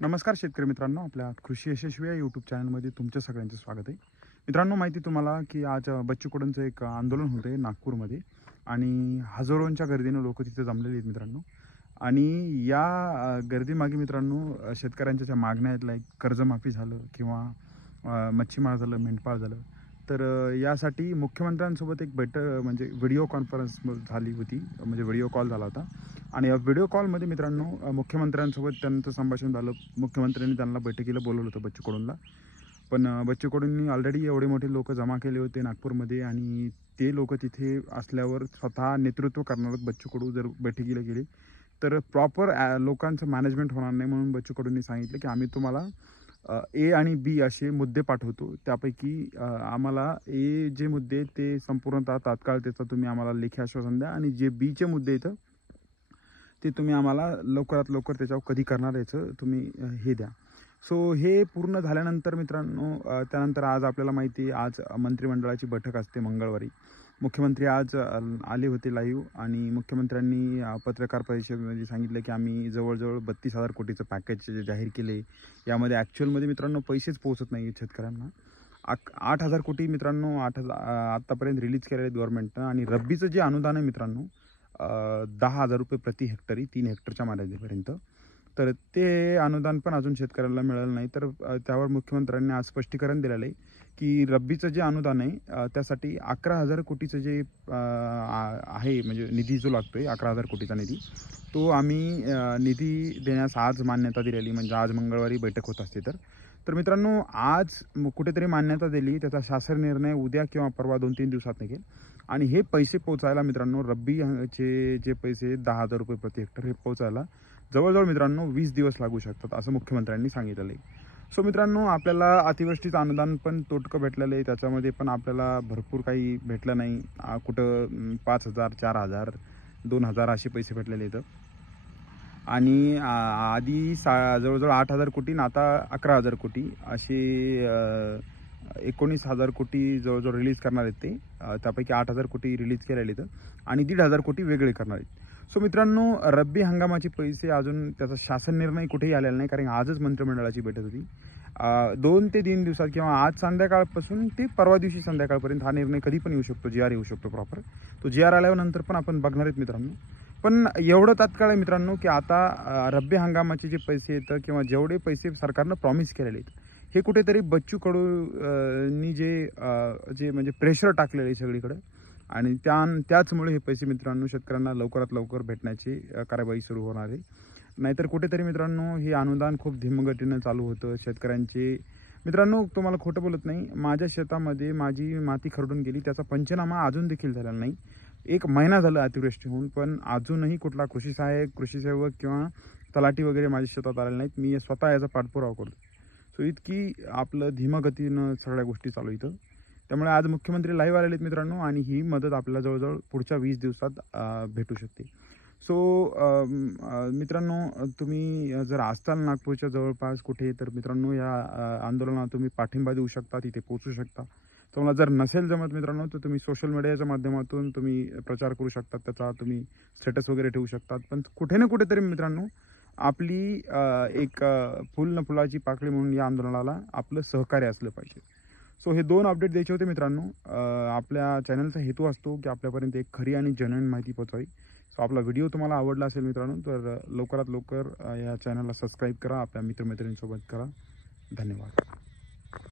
नमस्कार शेतकरी मित्रांनो, आपल्या कृषी यशस्वी या यूट्यूब चॅनलमध्ये तुमच्या सगळ्यांचं स्वागत आहे. मित्रांनो, माहिती तुम्हाला की आज बच्चू कडूंचं एक आंदोलन होतं आहे नागपूरमध्ये आणि हजारोंच्या गर्दीनं लोक तिथे जमलेले आहेत मित्रांनो. आणि या गर्दीमागे मित्रांनो शेतकऱ्यांच्या ज्या मागण्या आहेत, लाईक कर्जमाफी झालं किंवा मच्छीमार झालं, मेंढपाळ झालं, तर यासाठी मुख्यमंत्र्यांसोबत एक बैठक म्हणजे व्हिडिओ कॉन्फरन्स झाली होती, म्हणजे व्हिडिओ कॉल झाला होता. आणि या व्हिडिओ कॉलमध्ये मित्रांनो मुख्यमंत्र्यांसोबत त्यांचं संभाषण झालं. मुख्यमंत्र्यांनी त्यांना बैठकीला बोलवलं होतं बच्चू कडूंना. पण बच्चू कडूंनी ऑलरेडी एवढे मोठे लोक जमा केले होते नागपूरमध्ये आणि ते लोक तिथे असल्यावर स्वतः नेतृत्व करणार बच्चू कडू जर बैठकीला गेले तर प्रॉपर लोकांचं मॅनेजमेंट होणार नाही. म्हणून बच्चू कडूंनी सांगितलं की आम्ही तुम्हाला ए आणि बी असे मुद्दे पाठवतो. त्यापैकी आम्हाला ए जे मुद्दे ते संपूर्णतः तात्काळ त्याचा तुम्ही आम्हाला लेखी आश्वासन द्या आणि जे बीचे मुद्दे इथं ते तुम्ही आम्हाला लवकरात लवकर त्याच्यावर कधी करणार याचं तुम्ही हे द्या. सो हे पूर्ण झाल्यानंतर मित्रांनो त्यानंतर आज आपल्याला माहिती आहे, आज मंत्रिमंडळाची बैठक असते मंगळवारी. मुख्यमंत्री आज आले होते लाईव्ह आणि मुख्यमंत्र्यांनी पत्रकार परिषदेमध्ये सांगितलं की आम्ही जवळजवळ 32,000 कोटीचं पॅकेज जाहीर केले. यामध्ये ॲक्च्युअलमध्ये मित्रांनो पैसेच पोहोचत नाही शेतकऱ्यांना. 8,000 कोटी मित्रांनो आत्तापर्यंत रिलीज केलेले आहेत गव्हर्नमेंटनं. आणि रब्बीचं जे अनुदान आहे मित्रांनो 10,000 रुपये प्रति हेक्टरी 3 हेक्टरच्या मर्यादेपर्यंत, तर ते अनुदान पण अजून शेतकऱ्यांना मिळालं नाही. तर त्यावर मुख्यमंत्र्यांनी आज स्पष्टीकरण दिलेलं आहे की रब्बीचं जे अनुदान आहे त्यासाठी 11,000 कोटीचं जे आहे म्हणजे निधी जो लागतो आहे 11,000 कोटीचा निधी, तो आम्ही निधी देण्यास आज मान्यता दिलेली. म्हणजे आज मंगळवारी बैठक होत असते. तर मित्रांनो आज कुठेतरी मान्यता दिली, त्याचा शासन निर्णय उद्या किंवा परवा 2-3 दिवसात निघेल. आणि हे पैसे पोचायला मित्रांनो रब्बीचे जे पैसे 10,000 रुपये प्रति हेक्टर हे पोचायला जवळजवळ मित्रांनो 20 दिवस लागू शकतात असं मुख्यमंत्र्यांनी सांगितलेलं आहे. सो मित्रांनो आपल्याला अतिवृष्टीचं अनुदान पण तोटकं भेटलेलं आहे, त्याच्यामध्ये पण आपल्याला भरपूर काही भेटलं नाही. कुठं 5,000, 4,000, 2,000 असे पैसे भेटलेले आहेत. आणि आधी जवळजवळ 8,000 कोटी आणि आता 11,000 कोटी असे 19,000 कोटी जवळजवळ रिलीज करणार आहेत ते. त्यापैकी 8,000 कोटी रिलीज केलेले आहेत आणि 1,500 कोटी वेगळे करणार आहेत. सो मित्रांनो रब्बी हंगामाचे पैसे अजून त्याचा शासन निर्णय कुठेही आलेला नाही, कारण आजच मंत्रिमंडळाची बैठक होती. 2 ते 3 दिवसात किंवा आज संध्याकाळपासून ते परवा दिवशी संध्याकाळपर्यंत हा निर्णय कधी पण येऊ शकतो. जी आर येऊ शकतो प्रॉपर. तो जी आर आल्यानंतर पण आपण बघणार आहेत मित्रांनो. पण एवढं तात्काळ आहे मित्रांनो की आता रब्बी हंगामाचे जे पैसे येतं किंवा जेवढे पैसे सरकारनं प्रॉमिस केलेले आहेत हे कुठेतरी बच्चू कडूंनी जे म्हणजे प्रेशर टाकलेलं आहे सगळीकडे आणि त्याचमुळे हे पैसे मित्रांनो शेतकऱ्यांना लवकरात लवकर भेटण्याची कार्यवाही सुरू होणार आहे. नाहीतर कुठेतरी मित्रांनो हे अनुदान खूप धीम्यगतीनं चालू होतं. शेतकऱ्यांचे मित्रांनो तुम्हाला खोटं बोलत नाही, माझ्या शेतामध्ये माझी माती खरडून गेली, त्याचा पंचनामा अजून देखील झालेला नाही. 1 महिना झाला अतिवृष्टी होऊन, पण अजूनही कुठला कृषी सहाय्यक, कृषी सेवक किंवा तलाठी वगैरे माझ्या शेतात आलेले नाहीत. मी स्वतः याचा पाठपुरावा करतो. सो इतकी आपलं धीम्यगतीनं सगळ्या गोष्टी चालू इथं. त्यामुळे आज मुख्यमंत्री लाईव्ह आलेले आहेत मित्रांनो आणि ही मदत आपल्याला जवळजवळ पुढच्या 20 दिवसात भेटू शकते. सो मित्रांनो तुम्ही जर असताल नागपूरच्या जवळपास कुठे, तर मित्रांनो या आंदोलनाला तुम्ही पाठिंबा देऊ शकता, तिथे पोहोचू शकता. तुम्हाला जर नसेल जमत मित्रांनो तर तुम्ही सोशल मीडियाच्या माध्यमातून तुम्ही प्रचार करू शकता, त्याचा तुम्ही स्टेटस वगैरे ठेवू शकतात. पण कुठे ना कुठेतरी मित्रांनो आपली एक फुल न फुलाची पाकळी म्हणून या आंदोलनाला आपलं सहकार्य असलं पाहिजे. सो हे 2 अपडेट द्यायचे होते मित्रांनो. आपल्या चॅनलचा हेतू असतो की आपल्यापर्यंत एक खरी आणि जेन्युइन माहिती पोहोचावी. सो आपला व्हिडिओ तुम्हाला आवडला असेल मित्रांनो तर लवकरात लवकर या चॅनलला सबस्क्राईब करा, आपल्या मित्रमैत्रिणींसोबत करा. धन्यवाद.